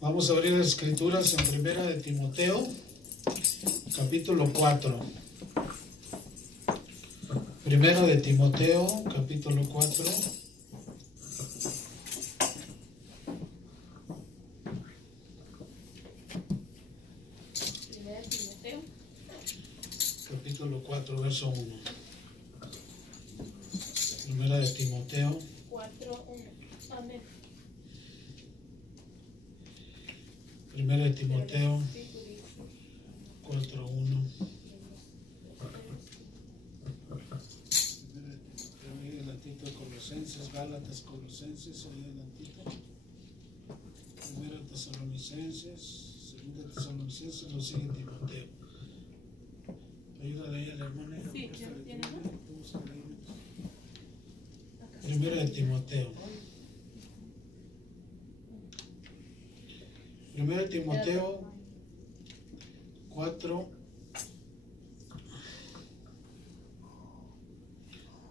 Vamos a abrir las escrituras en Primera de Timoteo, capítulo 4. Primera de Timoteo, capítulo 4. Primera de Timoteo. Capítulo 4, verso 1. Primera de Timoteo 4:1. Amén. Primera de Timoteo 4:1. Ahí adelantito, Colosenses, Gálatas, Colosenses, ahí adelantito. Primera Tesalonicenses, Segunda Tesalonicenses, lo sigue Timoteo. Ayúdale ahí a la hermana. Sí, ya lo tiene, ¿no? Primera de Timoteo. Primera de Timoteo 4.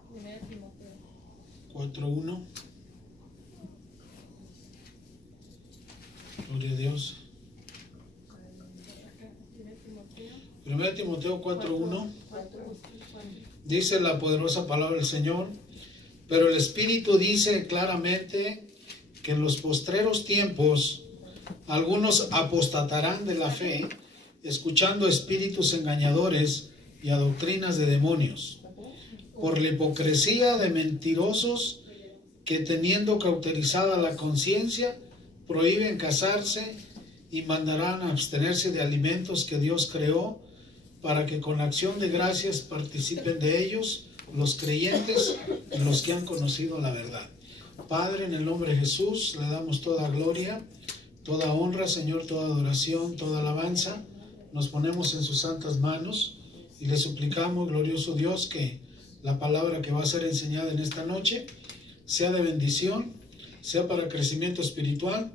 Primera de Timoteo 4:1. Gloria a Dios. Primera de Timoteo 4:1. Dice la poderosa palabra del Señor. Pero el Espíritu dice claramente que en los postreros tiempos algunos apostatarán de la fe, escuchando espíritus engañadores y a doctrinas de demonios, por la hipocresía de mentirosos que, teniendo cauterizada la conciencia, prohíben casarse y mandarán a abstenerse de alimentos que Dios creó, para que con acción de gracias participen de ellos los creyentes y los que han conocido la verdad. Padre, en el nombre de Jesús, le damos toda gloria, toda honra, Señor, toda adoración, toda alabanza. Nos ponemos en sus santas manos y le suplicamos, glorioso Dios, que la palabra que va a ser enseñada en esta noche sea de bendición, sea para crecimiento espiritual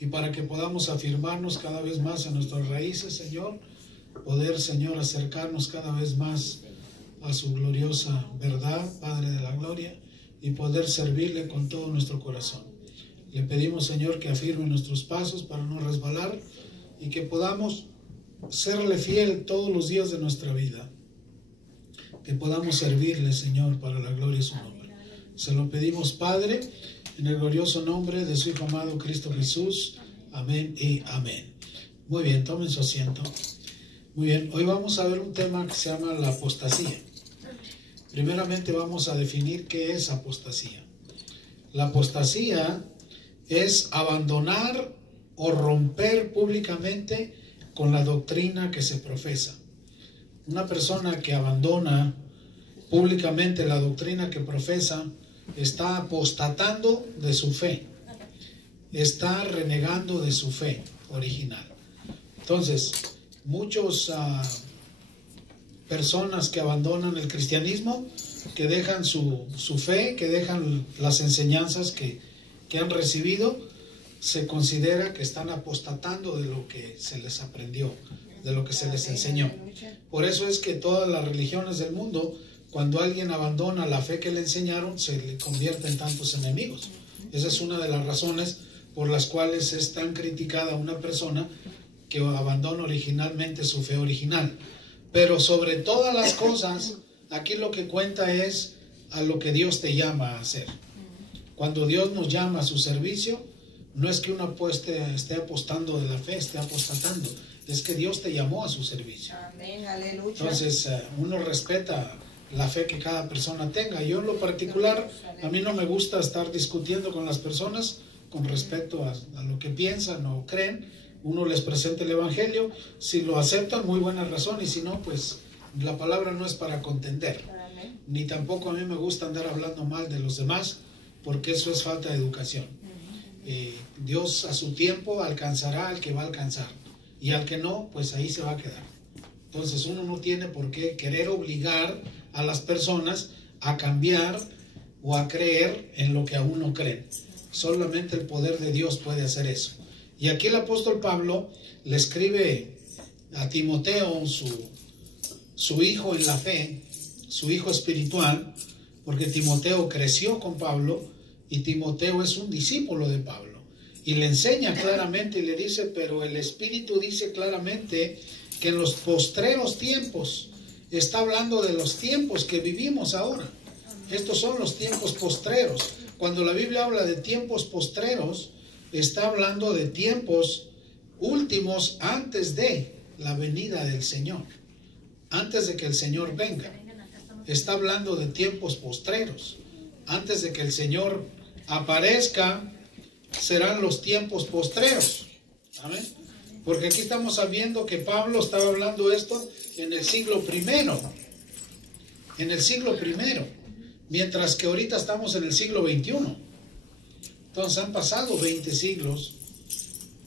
y para que podamos afirmarnos cada vez más en nuestras raíces, Señor. Poder, Señor, acercarnos cada vez más a su gloriosa verdad, Padre de la gloria, y poder servirle con todo nuestro corazón. Le pedimos, Señor, que afirme nuestros pasos para no resbalar y que podamos serle fiel todos los días de nuestra vida. Que podamos servirle, Señor, para la gloria de su nombre. Se lo pedimos, Padre, en el glorioso nombre de su Hijo amado Cristo Jesús. Amén y amén. Muy bien, tomen su asiento. Muy bien, hoy vamos a ver un tema que se llama la apostasía. Primeramente vamos a definir qué es apostasía. La apostasía es abandonar o romper públicamente con la doctrina que se profesa. Una persona que abandona públicamente la doctrina que profesa está apostatando de su fe, está renegando de su fe original. Entonces, muchos personas que abandonan el cristianismo, que dejan su fe, que dejan las enseñanzas que han recibido, se considera que están apostatando de lo que se les aprendió, de lo que se les enseñó. Por eso es que todas las religiones del mundo, cuando alguien abandona la fe que le enseñaron, se le convierte en tantos enemigos. Esa es una de las razones por las cuales es tan criticada una persona que abandona originalmente su fe original. Pero sobre todas las cosas, aquí lo que cuenta es a lo que Dios te llama a hacer. Cuando Dios nos llama a su servicio, no es que uno esté apostando de la fe, esté apostatando, es que Dios te llamó a su servicio. Amén, aleluya. Entonces, uno respeta la fe que cada persona tenga. Yo en lo particular, a mí no me gusta estar discutiendo con las personas con respecto a lo que piensan o creen. Uno les presenta el evangelio, si lo aceptan, muy buena razón, y si no, pues la palabra no es para contender. Amén. Ni tampoco a mí me gusta andar hablando mal de los demás, porque eso es falta de educación. Dios a su tiempo alcanzará al que va a alcanzar, y al que no, pues ahí se va a quedar. Entonces uno no tiene por qué querer obligar a las personas a cambiar o a creer en lo que aún no creen. Solamente el poder de Dios puede hacer eso. Y aquí el apóstol Pablo le escribe a Timoteo, su hijo en la fe, su hijo espiritual, porque Timoteo creció con Pablo y Timoteo es un discípulo de Pablo. Y le enseña claramente y le dice, pero el Espíritu dice claramente que en los postreros tiempos, está hablando de los tiempos que vivimos ahora. Estos son los tiempos postreros. Cuando la Biblia habla de tiempos postreros, está hablando de tiempos últimos antes de la venida del Señor. Antes de que el Señor venga. Está hablando de tiempos postreros. Antes de que el Señor aparezca, serán los tiempos postreros. Amén. Porque aquí estamos sabiendo que Pablo estaba hablando esto en el siglo primero. En el siglo primero. Mientras que ahorita estamos en el siglo XXI. Entonces han pasado 20 siglos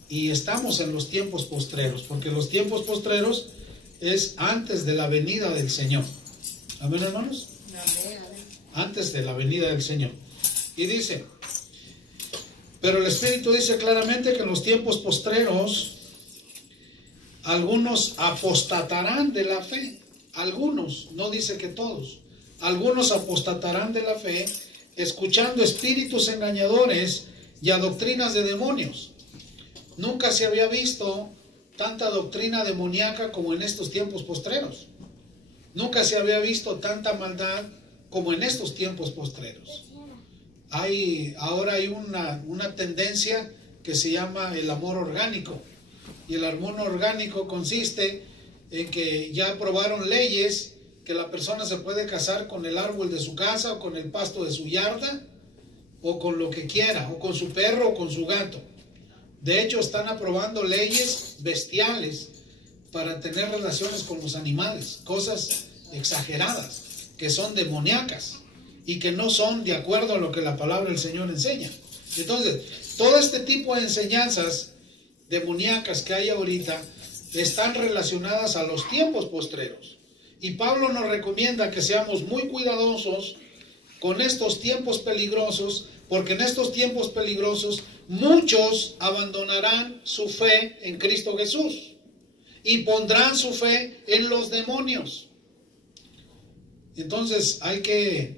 y estamos en los tiempos postreros. Porque los tiempos postreros es antes de la venida del Señor. Amén, hermanos. Antes de la venida del Señor. Y dice, pero el Espíritu dice claramente que en los tiempos postreros algunos apostatarán de la fe. Algunos, no dice que todos. Algunos apostatarán de la fe, escuchando espíritus engañadores y a doctrinas de demonios. Nunca se había visto tanta doctrina demoníaca como en estos tiempos postreros. Nunca se había visto tanta maldad como en estos tiempos postreros. Ahora hay una tendencia que se llama el amor orgánico. Y el amor orgánico consiste en que ya aprobaron leyes que la persona se puede casar con el árbol de su casa, o con el pasto de su yarda, o con lo que quiera, o con su perro, o con su gato. De hecho, están aprobando leyes bestiales para tener relaciones con los animales, cosas exageradas, que son demoníacas y que no son de acuerdo a lo que la palabra del Señor enseña. Entonces, todo este tipo de enseñanzas demoníacas que hay ahorita están relacionadas a los tiempos postreros. Y Pablo nos recomienda que seamos muy cuidadosos con estos tiempos peligrosos, porque en estos tiempos peligrosos muchos abandonarán su fe en Cristo Jesús y pondrán su fe en los demonios. Entonces hay que,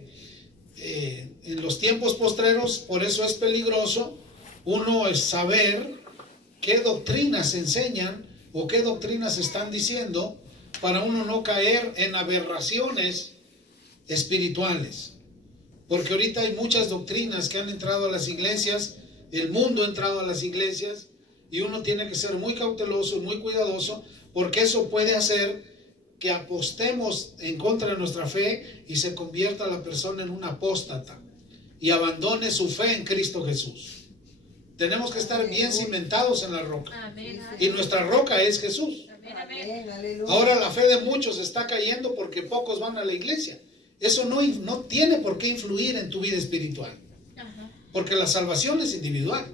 en los tiempos postreros, por eso es peligroso, uno es saber qué doctrinas enseñan o qué doctrinas están diciendo, para uno no caer en aberraciones espirituales. Porque ahorita hay muchas doctrinas que han entrado a las iglesias, el mundo ha entrado a las iglesias, y uno tiene que ser muy cauteloso y muy cuidadoso, porque eso puede hacer que apostemos en contra de nuestra fe y se convierta la persona en un apóstata y abandone su fe en Cristo Jesús. Tenemos que estar bien cimentados en la roca. Y nuestra roca es Jesús. Ahora la fe de muchos está cayendo porque pocos van a la iglesia. Eso no tiene por qué influir en tu vida espiritual. Porque la salvación es individual.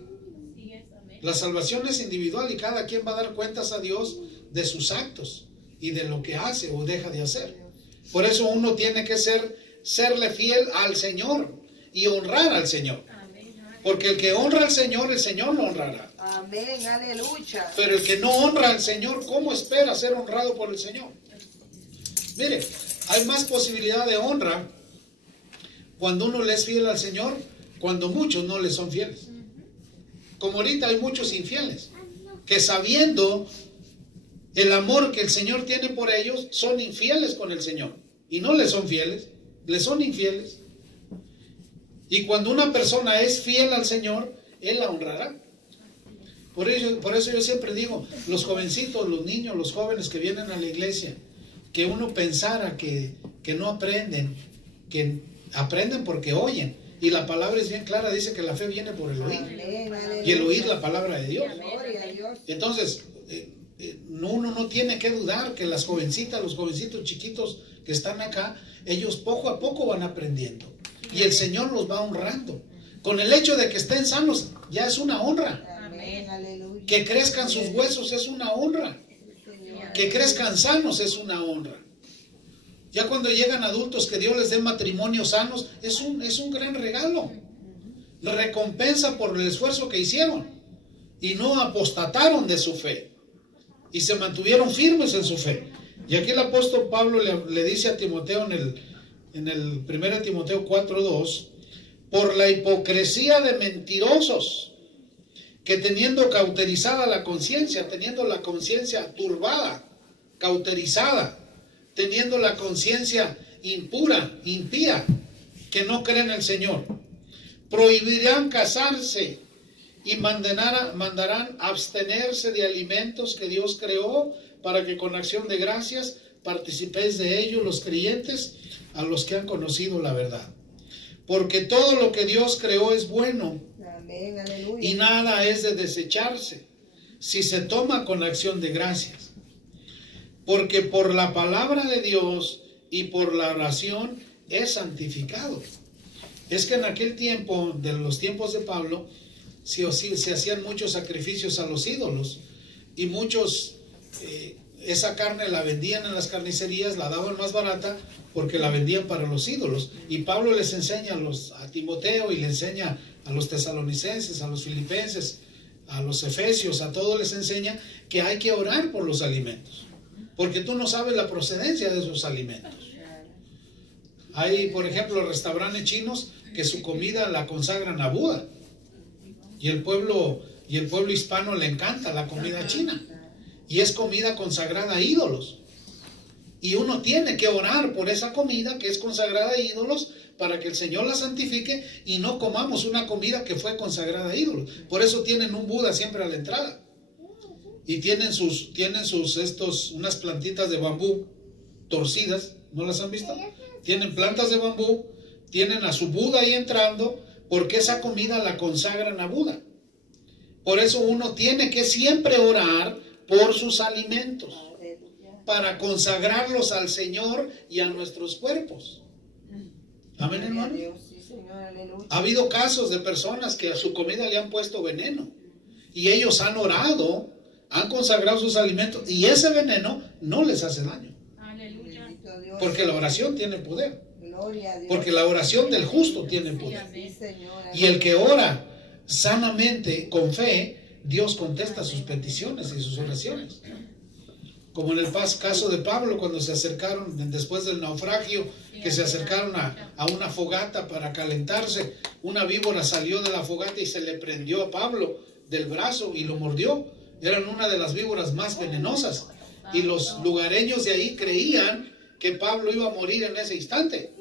La salvación es individual y cada quien va a dar cuentas a Dios de sus actos y de lo que hace o deja de hacer. Por eso uno tiene que serle fiel al Señor y honrar al Señor. Porque el que honra al Señor, el Señor lo honrará. Amén, aleluya. Pero el que no honra al Señor, ¿cómo espera ser honrado por el Señor? Mire, hay más posibilidad de honra cuando uno le es fiel al Señor, cuando muchos no le son fieles. Como ahorita hay muchos infieles, que sabiendo el amor que el Señor tiene por ellos, son infieles con el Señor. Y no le son fieles, le son infieles. Y cuando una persona es fiel al Señor, Él la honrará. Por eso yo siempre digo, los jovencitos, los niños, los jóvenes que vienen a la iglesia, que uno pensara que no aprenden, que aprenden porque oyen. Y la palabra es bien clara, dice que la fe viene por el oír. Y el oír la palabra de Dios. Entonces, uno no tiene que dudar que las jovencitas, los jovencitos chiquitos que están acá, ellos poco a poco van aprendiendo. Y el Señor los va honrando. Con el hecho de que estén sanos, ya es una honra. Que crezcan sus huesos es una honra. Que crezcan sanos es una honra. Ya cuando llegan adultos, que Dios les dé matrimonios sanos, es un gran regalo. Recompensa por el esfuerzo que hicieron. Y no apostataron de su fe. Y se mantuvieron firmes en su fe. Y aquí el apóstol Pablo le dice a Timoteo en el 1 Timoteo 4:2, por la hipocresía de mentirosos que teniendo cauterizada la conciencia, teniendo la conciencia turbada, cauterizada, teniendo la conciencia impura, impía, que no cree en el Señor, prohibirán casarse y mandarán abstenerse de alimentos que Dios creó, para que con acción de gracias participéis de ellos los creyentes, a los que han conocido la verdad. Porque todo lo que Dios creó es bueno. Amén, aleluya. Y nada es de desecharse si se toma con acción de gracias. Porque por la palabra de Dios y por la oración es santificado. Es que en aquel tiempo, de los tiempos de Pablo, se hacían muchos sacrificios a los ídolos. Y muchos, esa carne la vendían en las carnicerías, la daban más barata porque la vendían para los ídolos. Y Pablo les enseña a Timoteo y le enseña a los tesalonicenses, a los filipenses, a los efesios, a todos les enseña que hay que orar por los alimentos, porque tú no sabes la procedencia de esos alimentos. Hay, por ejemplo, restaurantes chinos que su comida la consagran a Buda, y el pueblo hispano le encanta la comida china, y es comida consagrada a ídolos. Y uno tiene que orar por esa comida que es consagrada a ídolos, para que el Señor la santifique y no comamos una comida que fue consagrada a ídolos. Por eso tienen un Buda siempre a la entrada. Y tienen unas plantitas de bambú torcidas, ¿no las han visto? Tienen plantas de bambú, tienen a su Buda ahí entrando, porque esa comida la consagran a Buda. Por eso uno tiene que siempre orar por sus alimentos, para consagrarlos al Señor y a nuestros cuerpos. Amén, hermano. Ha habido casos de personas que a su comida le han puesto veneno, y ellos han orado, han consagrado sus alimentos, y ese veneno no les hace daño. Aleluya. Porque la oración tiene poder. Porque la oración del justo tiene poder. Y el que ora sanamente, con fe, Dios contesta sus peticiones y sus oraciones. Como en el caso de Pablo, cuando se acercaron después del naufragio, que se acercaron a una fogata para calentarse, una víbora salió de la fogata y se le prendió a Pablo del brazo y lo mordió. Eran una de las víboras más venenosas, y los lugareños de ahí creían que Pablo iba a morir en ese instante.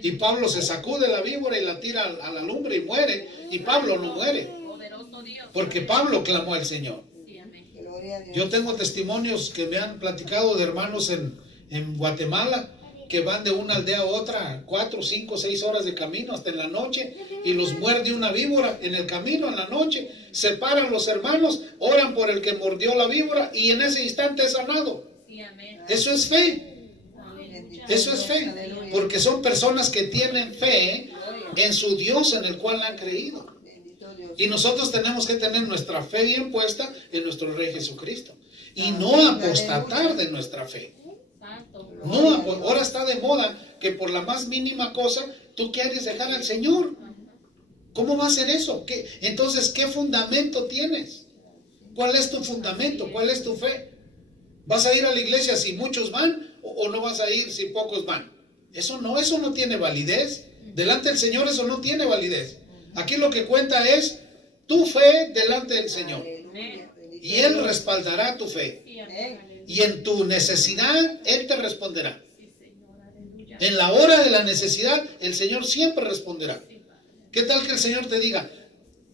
Y Pablo se sacude la víbora y la tira a la lumbre y muere, y Pablo no muere, porque Pablo clamó al Señor. Yo tengo testimonios que me han platicado de hermanos en Guatemala, que van de una aldea a otra 4, 5, 6 horas de camino hasta en la noche, y los muerde una víbora en el camino en la noche. Se paran los hermanos, oran por el que mordió la víbora, y en ese instante es sanado. Eso es fe. Eso es fe, porque son personas que tienen fe en su Dios, en el cual han creído. Y nosotros tenemos que tener nuestra fe bien puesta en nuestro Rey Jesucristo, y no apostatar de nuestra fe. Ahora está de moda que por la más mínima cosa tú quieres dejar al Señor. ¿Cómo va a ser eso? Entonces, ¿qué fundamento tienes? ¿Cuál es tu fundamento? ¿Cuál es tu fe? ¿Vas a ir a la iglesia si muchos van, o no vas a ir si pocos van? Eso no tiene validez. Delante del Señor eso no tiene validez. Aquí lo que cuenta es tu fe delante del Señor, y Él respaldará tu fe. Y en tu necesidad Él te responderá. En la hora de la necesidad el Señor siempre responderá. ¿Qué tal que el Señor te diga: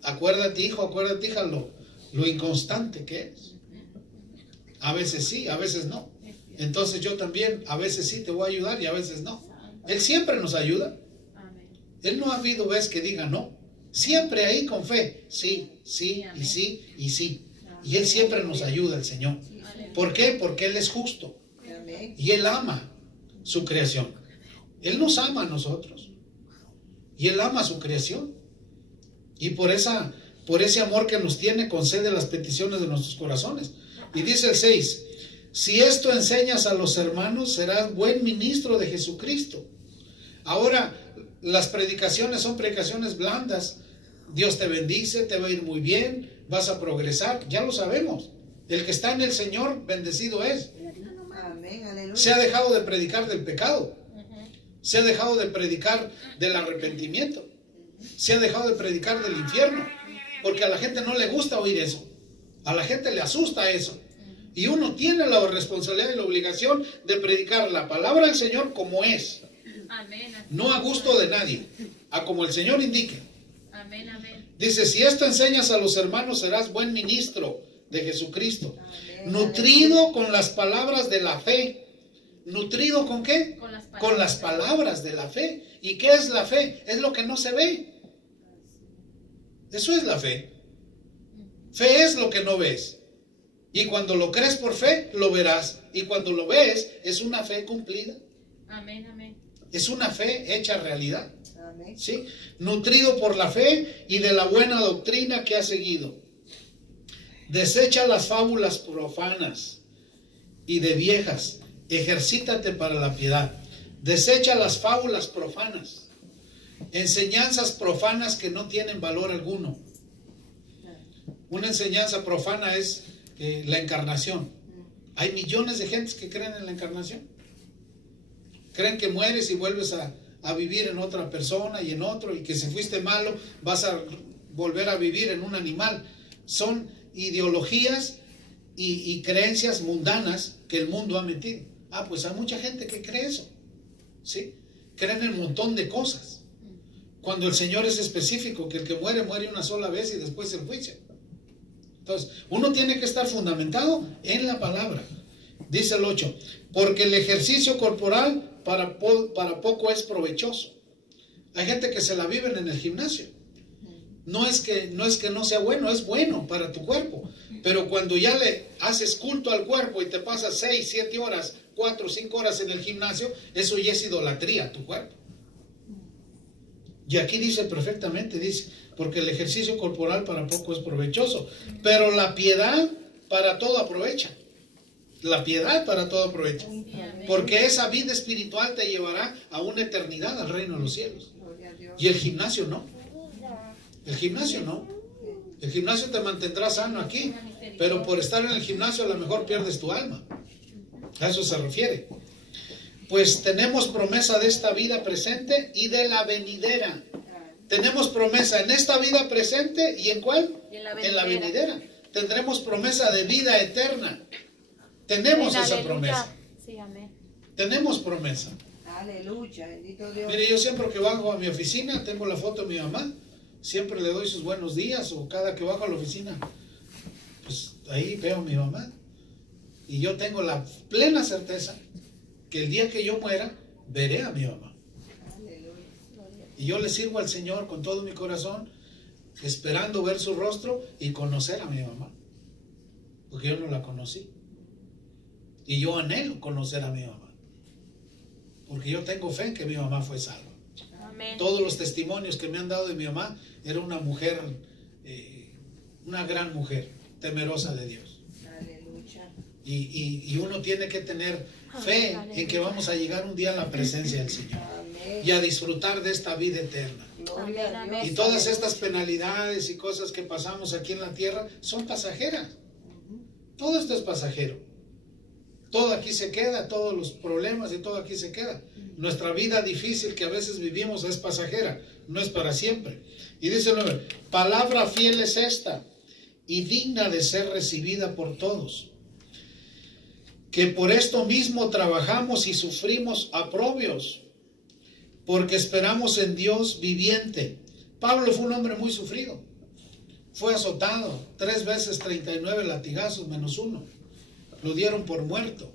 acuérdate, hijo, acuérdate, hija, lo inconstante que es? A veces sí, a veces no. Entonces yo también a veces sí te voy a ayudar y a veces no. Él siempre nos ayuda. Él no ha habido vez que diga no. Siempre ahí con fe, sí, sí, y sí, y sí. Y Él siempre nos ayuda, el Señor. ¿Por qué? Porque Él es justo, y Él ama su creación. Él nos ama a nosotros, y Él ama su creación. Y por ese amor que nos tiene, concede las peticiones de nuestros corazones. Y dice el 6: si esto enseñas a los hermanos, serás buen ministro de Jesucristo. Ahora, las predicaciones son predicaciones blandas. Dios te bendice, te va a ir muy bien, vas a progresar. Ya lo sabemos. El que está en el Señor, bendecido es. Se ha dejado de predicar del pecado. Se ha dejado de predicar del arrepentimiento. Se ha dejado de predicar del infierno. Porque a la gente no le gusta oír eso. A la gente le asusta eso. Y uno tiene la responsabilidad y la obligación de predicar la palabra del Señor como es. Amén. No a gusto de nadie, a como el Señor indique. Amén, amén. Dice, si esto enseñas a los hermanos, serás buen ministro de Jesucristo. Amén. Nutrido con las palabras de la fe. ¿Nutrido con qué? Con las palabras de la fe. ¿Y qué es la fe? Es lo que no se ve. Eso es la fe. Fe es lo que no ves. Y cuando lo crees por fe, lo verás. Y cuando lo ves, es una fe cumplida. Amén, amén. Es una fe hecha realidad. Amén. ¿Sí? Nutrido por la fe y de la buena doctrina que ha seguido. Desecha las fábulas profanas y de viejas. Ejercítate para la piedad. Desecha las fábulas profanas. Enseñanzas profanas que no tienen valor alguno. Una enseñanza profana es la encarnación. Hay millones de gentes que creen en la encarnación. Creen que mueres y vuelves a vivir en otra persona y en otro, y que si fuiste malo vas a volver a vivir en un animal. Son ideologías y creencias mundanas que el mundo ha metido. Pues hay mucha gente que cree eso, ¿sí? Creen en un montón de cosas, cuando el Señor es específico, que el que muere, muere una sola vez y después el juicio. Entonces, uno tiene que estar fundamentado en la palabra. Dice el 8, porque el ejercicio corporal para poco es provechoso. Hay gente que se la viven en el gimnasio. No es que no sea bueno, es bueno para tu cuerpo. Pero cuando ya le haces culto al cuerpo y te pasas 6, 7 horas, 4, 5 horas en el gimnasio, eso ya es idolatría a tu cuerpo. Y aquí dice perfectamente, dice, porque el ejercicio corporal para poco es provechoso, pero la piedad para todo aprovecha. La piedad para todo aprovecha. Porque esa vida espiritual te llevará a una eternidad al reino de los cielos. Y el gimnasio no. El gimnasio no. El gimnasio te mantendrá sano aquí, pero por estar en el gimnasio a lo mejor pierdes tu alma. A eso se refiere. Pues tenemos promesa de esta vida presente y de la venidera. Tenemos promesa en esta vida presente y ¿en cuál? En la venidera. Tendremos promesa de vida eterna. Tenemos esa promesa. Sí, amén. Tenemos promesa. Aleluya, bendito Dios. Mire, yo siempre que bajo a mi oficina tengo la foto de mi mamá. Siempre le doy sus buenos días, o cada que bajo a la oficina, pues ahí veo a mi mamá. Y yo tengo la plena certeza que el día que yo muera, veré a mi mamá. Y yo le sirvo al Señor con todo mi corazón, esperando ver su rostro y conocer a mi mamá. Porque yo no la conocí. Y yo anhelo conocer a mi mamá. Porque yo tengo fe en que mi mamá fue salva. Amén. Todos los testimonios que me han dado de mi mamá, era una mujer, una gran mujer, temerosa de Dios. Aleluya. Y uno tiene que tener fe en que vamos a llegar un día a la presencia del Señor Amén. y a disfrutar de esta vida eterna. Gloria a Dios. Y todas estas penalidades y cosas que pasamos aquí en la tierra son pasajeras. Todo esto es pasajero. Todo aquí se queda, todos los problemas y todo aquí se queda. Nuestra vida difícil que a veces vivimos es pasajera, no es para siempre. Y dice el 9, palabra fiel es esta y digna de ser recibida por todos, que por esto mismo trabajamos y sufrimos aprobios, porque esperamos en Dios viviente. Pablo fue un hombre muy sufrido. Fue azotado 3 veces 39 latigazos menos 1. Lo dieron por muerto.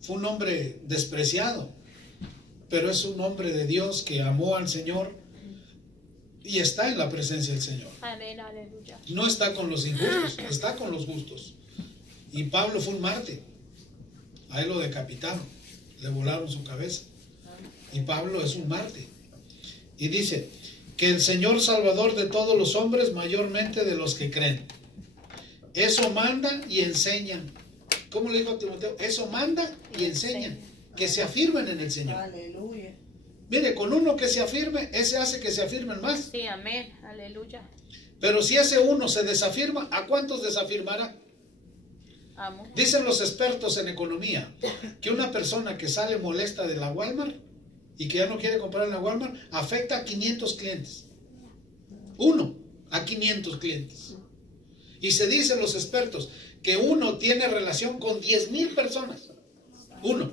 Fue un hombre despreciado, pero es un hombre de Dios que amó al Señor y está en la presencia del Señor. Amén, aleluya. No está con los injustos, está con los justos. Y Pablo fue un mártir. A él lo decapitaron, le volaron su cabeza. Y Pablo es un mártir. Y dice que el Señor Salvador de todos los hombres, mayormente de los que creen. Eso manda y enseña. ¿Cómo le dijo a Timoteo? Eso manda y enseña. Que se afirmen en el Señor. Aleluya. Mire, con uno que se afirme, ese hace que se afirmen más. Sí, amén, aleluya. Pero si ese uno se desafirma, ¿a cuántos desafirmará? Amo. Dicen los expertos en economía que una persona que sale molesta de la Walmart y que ya no quiere comprar en la Walmart, afecta a 500 clientes. Uno. a 500 clientes. Y se dicen los expertos que uno tiene relación con 10,000 personas. Uno,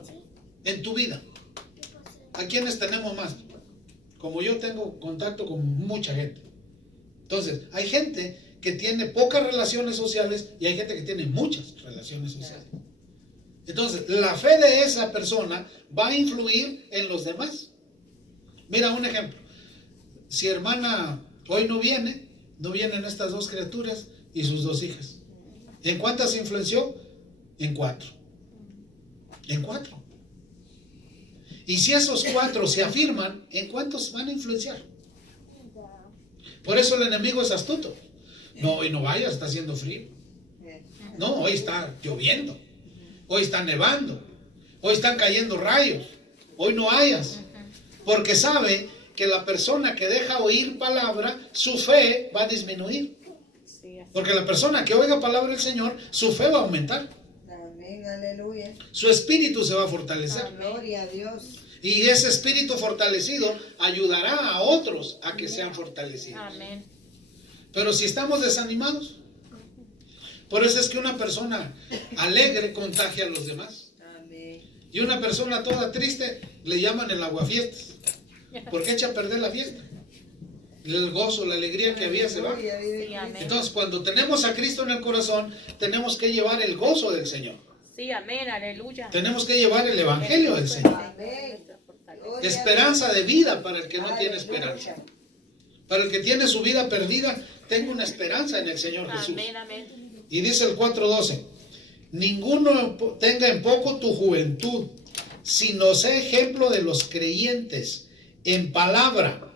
en tu vida. ¿A quiénes tenemos más? Como yo tengo contacto con mucha gente. Entonces, hay gente que tiene pocas relaciones sociales y hay gente que tiene muchas relaciones sociales. Entonces, la fe de esa persona va a influir en los demás. Mira un ejemplo. Si hermana hoy no vienen estas dos criaturas y sus dos hijas. ¿En cuántas influenció? En 4. En 4. Y si esos 4 se afirman, ¿en cuántos van a influenciar? Por eso el enemigo es astuto. No, hoy no vayas, está haciendo frío. No, hoy está lloviendo. Hoy está nevando. Hoy están cayendo rayos. Hoy no vayas. Porque sabe que la persona que deja oír palabra, su fe va a disminuir. Porque la persona que oiga palabra del Señor, su fe va a aumentar. Amén, aleluya. Su espíritu se va a fortalecer. Gloria a Dios. Y ese espíritu fortalecido ayudará a otros a que sean fortalecidos. Amén. Pero si estamos desanimados, por eso es que una persona alegre contagia a los demás. Amén. Y una persona toda triste le llaman el aguafiestas. Porque echa a perder la fiesta. El gozo, la alegría que había se va. Gloria, vive Sí, amén. Cristo. Entonces, cuando tenemos a Cristo en el corazón, tenemos que llevar el gozo del Señor. Sí, amén, aleluya. Tenemos que llevar el evangelio del Señor. Amén. Gloria Esperanza de vida para el que no tiene Aleluya. esperanza. Para el que tiene su vida perdida, tengo una esperanza en el Señor Jesús. Amén, amén. Y dice el 4:12, ninguno tenga en poco tu juventud, sino sé ejemplo de los creyentes en palabra.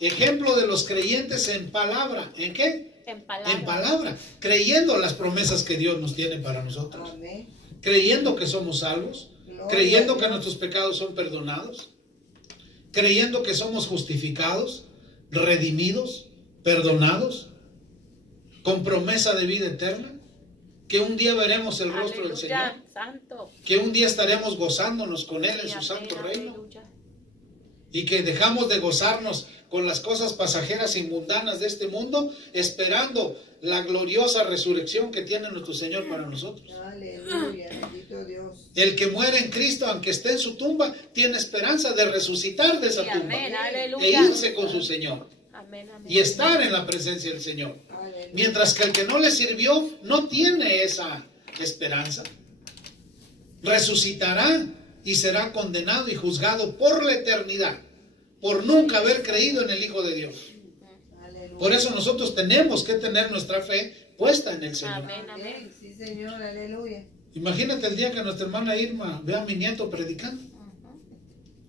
Ejemplo de los creyentes en palabra. ¿En qué? En palabra. En palabra. Creyendo las promesas que Dios nos tiene para nosotros. Amén. Creyendo que somos salvos. Gloria Creyendo a que Dios. nuestros pecados son perdonados. Creyendo que somos justificados, redimidos, perdonados, con promesa de vida eterna. Que un día veremos el rostro del Señor. Aleluya, santo. Que un día estaremos gozándonos con Él en Sí, su amén, santo reino. aleluya. Y que dejamos de gozarnos con las cosas pasajeras y mundanas de este mundo, esperando la gloriosa resurrección que tiene nuestro Señor para nosotros. Aleluya, bendito Dios. El que muere en Cristo, aunque esté en su tumba, tiene esperanza de resucitar de esa Sí, tumba amén, aleluya. e irse con su Señor Amén, amén. y estar en la presencia del Señor. Aleluya. Mientras que el que no le sirvió no tiene esa esperanza. Resucitará y será condenado y juzgado por la eternidad, por nunca haber creído en el Hijo de Dios. Aleluya. Por eso nosotros tenemos que tener nuestra fe puesta en el Señor. Amén, amén. Amén. Sí, Señor, aleluya. Imagínate el día que nuestra hermana Irma vea a mi nieto predicando.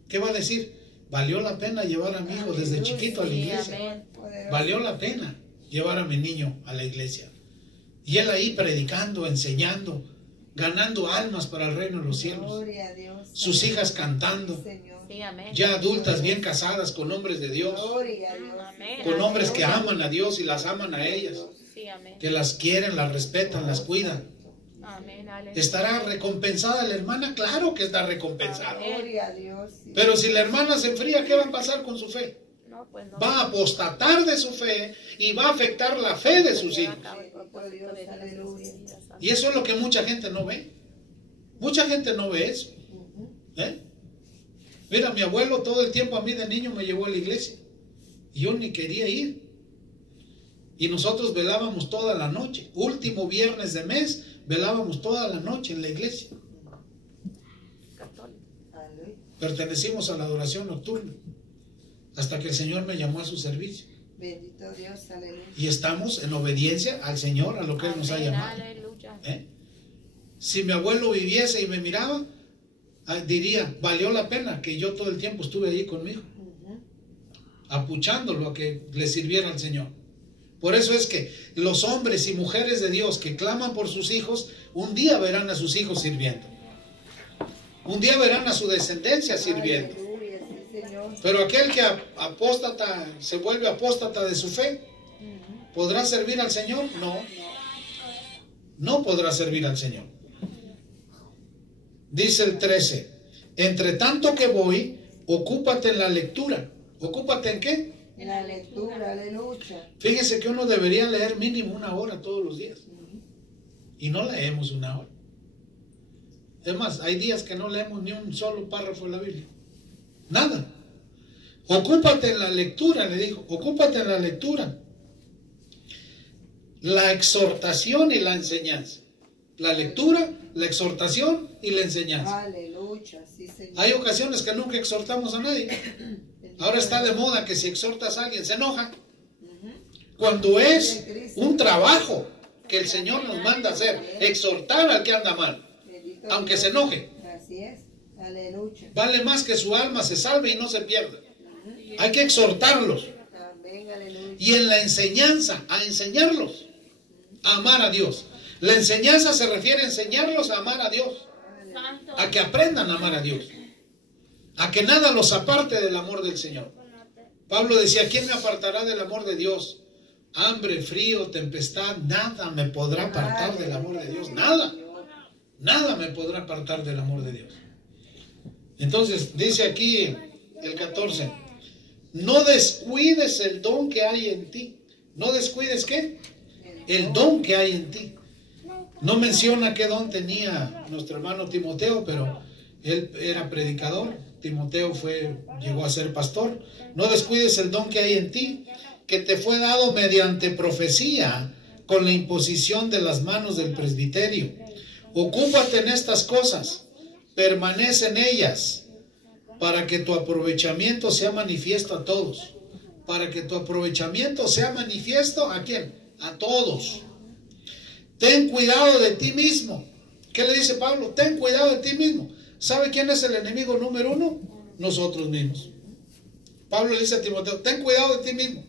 ¿Qué va a decir? Valió la pena llevar a mi hijo desde chiquito a la Sí, iglesia. amén. Poderoso. Valió la pena llevar a mi niño a la iglesia. Y él ahí predicando, enseñando, ganando almas para el reino de los cielos. Gloria a Dios. Sus hijas cantando, Señor. Sí, amén. ya adultas bien casadas con hombres de Dios, Gloria a Dios. Amén. con hombres que aman a Dios y las aman a ellas, Sí, amén. que las quieren, las respetan, las cuidan. Amén, aleluya. ¿Estará recompensada la hermana? Claro que está recompensada. Gloria a Dios. Sí. Pero si la hermana se enfría, ¿qué va a pasar con su fe? No, pues no. Va a apostatar de su fe y va a afectar la fe de sus hijos. Bendito Dios, aleluya. Y eso es lo que mucha gente no ve. Mucha gente no ve eso. ¿Eh? Mira, mi abuelo todo el tiempo a mí de niño me llevó a la iglesia. Y yo ni quería ir. Y nosotros velábamos toda la noche. Último viernes de mes, velábamos toda la noche en la iglesia. Católico. Aleluya. Pertenecimos a la adoración nocturna. Hasta que el Señor me llamó a su servicio. Bendito Dios, aleluya. Y estamos en obediencia al Señor, a lo que Él nos ha Amén, llamado. aleluya. ¿Eh? Si mi abuelo viviese y me miraba, diría, valió la pena que yo todo el tiempo estuve allí conmigo, apuchándolo a que le sirviera al Señor. Por eso es que los hombres y mujeres de Dios que claman por sus hijos, un día verán a sus hijos sirviendo. Un día verán a su descendencia sirviendo. Aleluya, sí, Señor. Pero aquel que apóstata, se vuelve apóstata de su fe, ¿podrá servir al Señor? No. No podrá servir al Señor. Dice el 13, entre tanto que voy, ocúpate en la lectura. ¿Ocúpate en qué? La lectura, aleluya. Fíjese que uno debería leer mínimo 1 hora todos los días. Y no leemos 1 hora. Es más, hay días que no leemos ni un solo párrafo de la Biblia. Nada. Ocúpate en la lectura, le dijo. Ocúpate en la lectura. La exhortación y la enseñanza. La lectura, la exhortación y la enseñanza. Aleluya, sí, Señor. Hay ocasiones que nunca exhortamos a nadie. Ahora está de moda que si exhortas a alguien se enoja. Cuando es un trabajo que el Señor nos manda hacer, exhortar al que anda mal, aunque se enoje. Así es. Aleluya. Vale más que su alma se salve y no se pierda. Hay que exhortarlos. Amén, aleluya. Y en la enseñanza, a enseñarlos a amar a Dios. La enseñanza se refiere a enseñarlos a amar a Dios. A que aprendan a amar a Dios. A que nada los aparte del amor del Señor. Pablo decía, ¿quién me apartará del amor de Dios? Hambre, frío, tempestad, nada me podrá apartar del amor de Dios. Nada. Nada me podrá apartar del amor de Dios. Entonces, dice aquí el 14, no descuides el don que hay en ti. ¿No descuides qué? El don que hay en ti. No menciona qué don tenía nuestro hermano Timoteo, pero él era predicador. Timoteo llegó a ser pastor. No descuides el don que hay en ti, que te fue dado mediante profecía, con la imposición de las manos del presbiterio. Ocúpate en estas cosas, permanece en ellas, para que tu aprovechamiento sea manifiesto a todos. Para que tu aprovechamiento sea manifiesto ¿a quién? A todos. Ten cuidado de ti mismo. ¿Qué le dice Pablo? Ten cuidado de ti mismo. ¿Sabe quién es el enemigo número 1? Nosotros mismos. Pablo le dice a Timoteo, ten cuidado de ti mismo.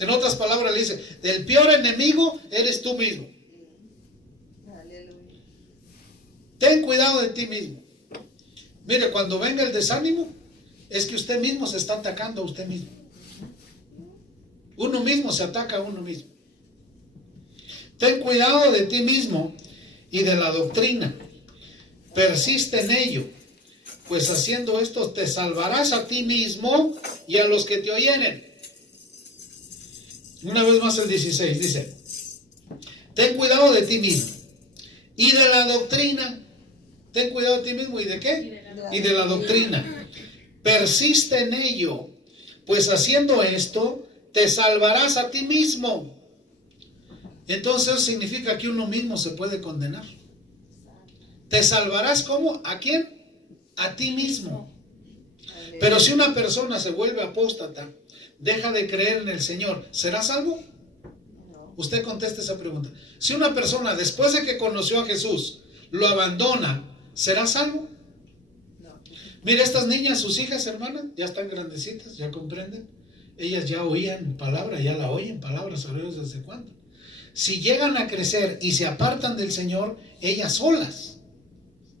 En otras palabras le dice, el peor enemigo eres tú mismo. Aleluya. Ten cuidado de ti mismo. Mire, cuando venga el desánimo, es que usted mismo se está atacando a usted mismo. Uno mismo se ataca a uno mismo. Ten cuidado de ti mismo y de la doctrina. Persiste en ello, pues haciendo esto te salvarás a ti mismo y a los que te oyeren. Una vez más el 16 dice, ten cuidado de ti mismo y de la doctrina. Ten cuidado de ti mismo y de qué? Y de la doctrina. Persiste en ello, pues haciendo esto te salvarás a ti mismo. Entonces eso significa que uno mismo se puede condenar. ¿Te salvarás cómo? ¿A quién? A ti mismo. Pero si una persona se vuelve apóstata, deja de creer en el Señor, ¿será salvo? Usted conteste esa pregunta. Si una persona después de que conoció a Jesús lo abandona, ¿será salvo? Mire, estas niñas, sus hijas, hermanas, ya están grandecitas, ya comprenden. Ellas ya oían palabra, ya la oyen palabras sobre Dios desde cuándo. Si llegan a crecer y se apartan del Señor, ellas solas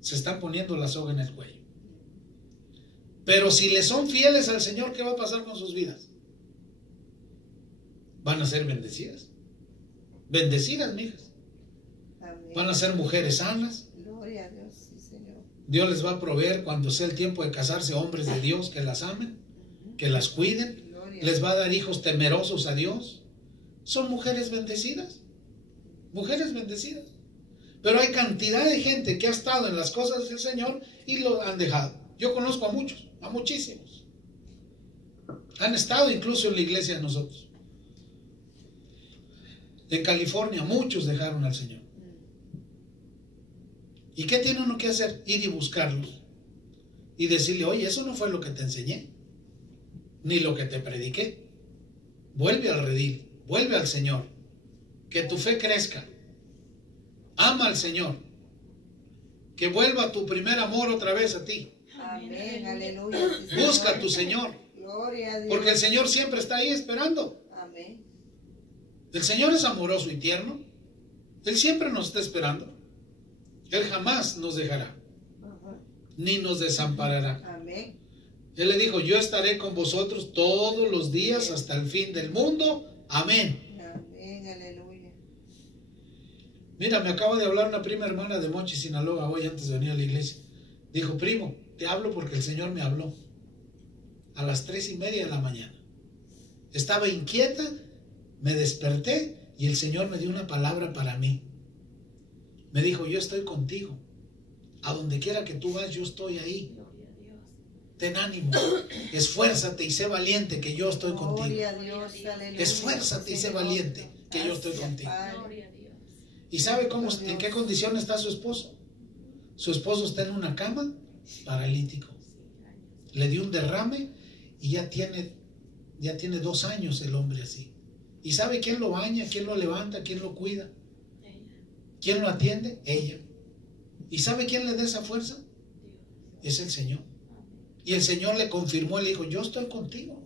se están poniendo la soga en el cuello. Pero si le son fieles al Señor, ¿qué va a pasar con sus vidas? Van a ser bendecidas. Bendecidas, mijas. Amén. Van a ser mujeres sanas. Gloria a Dios, sí, Señor. Dios les va a proveer cuando sea el tiempo de casarse hombres de Dios que las amen, que las cuiden. Les va a dar hijos temerosos a Dios. Son mujeres bendecidas. Mujeres bendecidas. Pero hay cantidad de gente que ha estado en las cosas del Señor y lo han dejado. Yo conozco a muchos, a muchísimos. Han estado incluso en la iglesia de nosotros. En California muchos dejaron al Señor. ¿Y qué tiene uno que hacer? Ir y buscarlos. Y decirle, oye, eso no fue lo que te enseñé. Ni lo que te prediqué. Vuelve al redil. Vuelve al Señor. Que tu fe crezca. Ama al Señor. Que vuelva tu primer amor otra vez a ti. Amén, aleluya. Sí, Busca a tu Señor. Gloria a Dios. Porque el Señor siempre está ahí esperando. Amén. El Señor es amoroso y tierno. Él siempre nos está esperando. Él jamás nos dejará. Ajá. Ni nos desamparará. Amén. Él le dijo, yo estaré con vosotros todos los días hasta el fin del mundo. Amén. Amén, aleluya. Mira, me acaba de hablar una prima hermana de Mochi, Sinaloa, hoy antes de venir a la iglesia. Dijo, primo, te hablo porque el Señor me habló. A las 3:30 de la mañana. estaba inquieta, me desperté y el Señor me dio una palabra para mí. Me dijo, yo estoy contigo. A donde quiera que tú vas, yo estoy ahí. Gloria a Dios. Ten ánimo, esfuérzate y sé valiente que yo estoy contigo. Gloria a Dios, aleluya. Esfuérzate y sé valiente que yo estoy contigo. Gloria a Dios. ¿Y sabe cómo, en qué condición está su esposo? Su esposo está en una cama, paralítico. Le dio un derrame y ya tiene 2 años el hombre así. ¿Y sabe quién lo baña, quién lo levanta, quién lo cuida? ¿Quién lo atiende? Ella. ¿Y sabe quién le da esa fuerza? Es el Señor. Y el Señor le confirmó, le dijo, yo estoy contigo.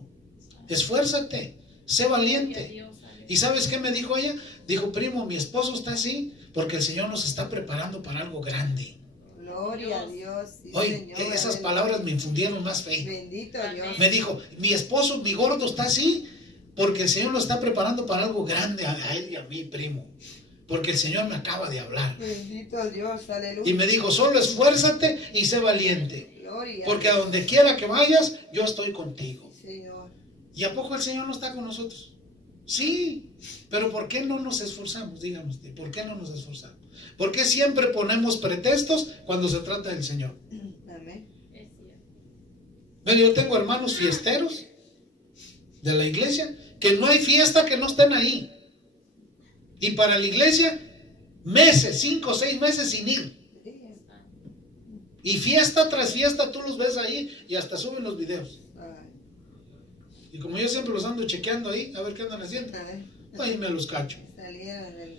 Esfuérzate, sé valiente. ¿Y sabes qué me dijo ella? Dijo, primo, mi esposo está así porque el Señor nos está preparando para algo grande. Gloria a Dios. Sí, Oye, Señor, esas aleluya. palabras me infundieron más fe. Bendito Dios. Me dijo, mi esposo, mi gordo está así porque el Señor lo está preparando para algo grande a él y a mí, primo. Porque el Señor me acaba de hablar. Bendito Dios, aleluya. Y me dijo, solo esfuérzate y sé valiente. Gloria. Porque a donde quiera que vayas, yo estoy contigo. Señor. ¿Y a poco el Señor no está con nosotros? Sí, pero ¿por qué no nos esforzamos? Díganos, ¿por qué no nos esforzamos? ¿Por qué siempre ponemos pretextos cuando se trata del Señor? Amén. Es cierto. Pero yo tengo hermanos fiesteros de la iglesia que no hay fiesta que no estén ahí. Y para la iglesia, meses, 5 o 6 meses sin ir. Y fiesta tras fiesta tú los ves ahí y hasta suben los videos. Ay, Y como yo siempre los ando chequeando ahí, a ver qué andan haciendo, amén. ahí me los cacho. Salieron del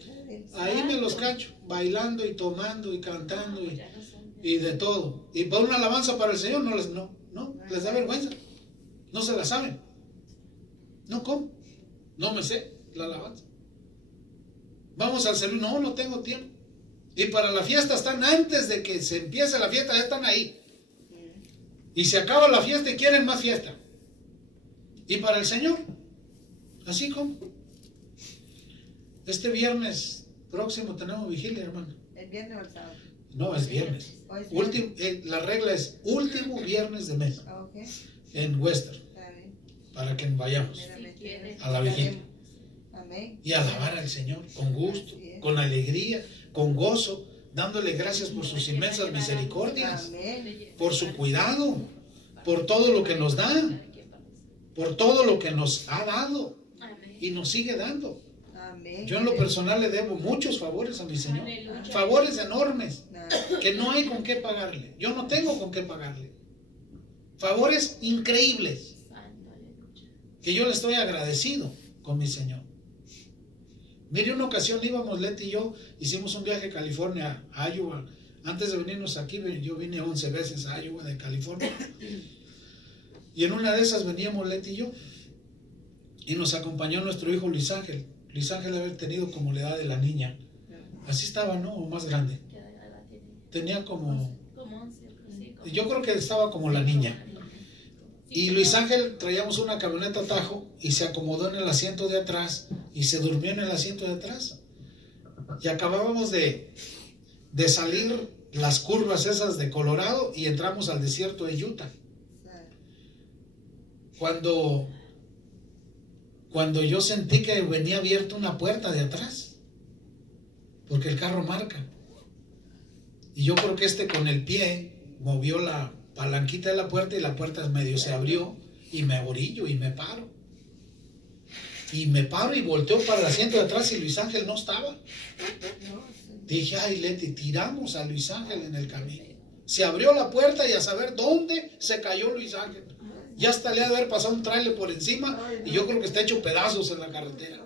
Ahí me los cacho, bailando y tomando y cantando Ya no son. y de todo. Y para una alabanza para el Señor no les da vergüenza. No se la saben. No, ¿cómo? No me sé la alabanza. Vamos al celular, no tengo tiempo. Y para la fiesta están, antes de que se empiece la fiesta, ya están ahí. Y se acaba la fiesta y quieren más fiesta. Y para el Señor, así como. Este viernes próximo tenemos vigilia, hermano. ¿El viernes o el sábado? No, es viernes. Hoy es viernes. La regla es último viernes de mes Ah, ok. en Western, Está bien. para que vayamos Primeramente Si quiere. Dios. a la vigilia Amén. y alabar al Señor con gusto, con alegría, con gozo, dándole gracias por sus inmensas misericordias, Amén. por su cuidado, por todo lo que nos da, por todo lo que nos ha dado Amén. y nos sigue dando. Amén. Yo en lo personal le debo muchos favores a mi Señor, Aleluya. favores enormes Nada. que no hay con qué pagarle. Yo no tengo con qué pagarle. Favores increíbles Santo, aleluya. que yo le estoy agradecido con mi Señor. Mire, una ocasión íbamos, Leti y yo, hicimos un viaje a California, a Iowa. Antes de venirnos aquí, yo vine 11 veces a Iowa de California. Y en una de esas veníamos Leti y yo. Y nos acompañó nuestro hijo Luis Ángel. Luis Ángel había tenido como la edad de la niña. Así estaba, ¿no? O más grande. ¿Qué edad tiene? Tenía como... Como 11 o así, como- Yo creo que estaba como la niña. Y Luis Ángel traíamos una camioneta Tajo y se acomodó en el asiento de atrás y se durmió en el asiento de atrás. Y acabábamos de salir las curvas esas de Colorado y entramos al desierto de Utah. Cuando yo sentí que venía abierta una puerta de atrás, porque el carro marca. Y yo creo que con el pie movió la palanquita de la puerta y la puerta medio se abrió y me orillo y me paro. Y me paro y volteo para el asiento de atrás y Luis Ángel no estaba. Dije, ay Leti, tiramos a Luis Ángel en el camino. Se abrió la puerta y a saber dónde se cayó Luis Ángel. Ya hasta le ha de haber pasado un tráiler por encima y yo creo que está hecho pedazos en la carretera.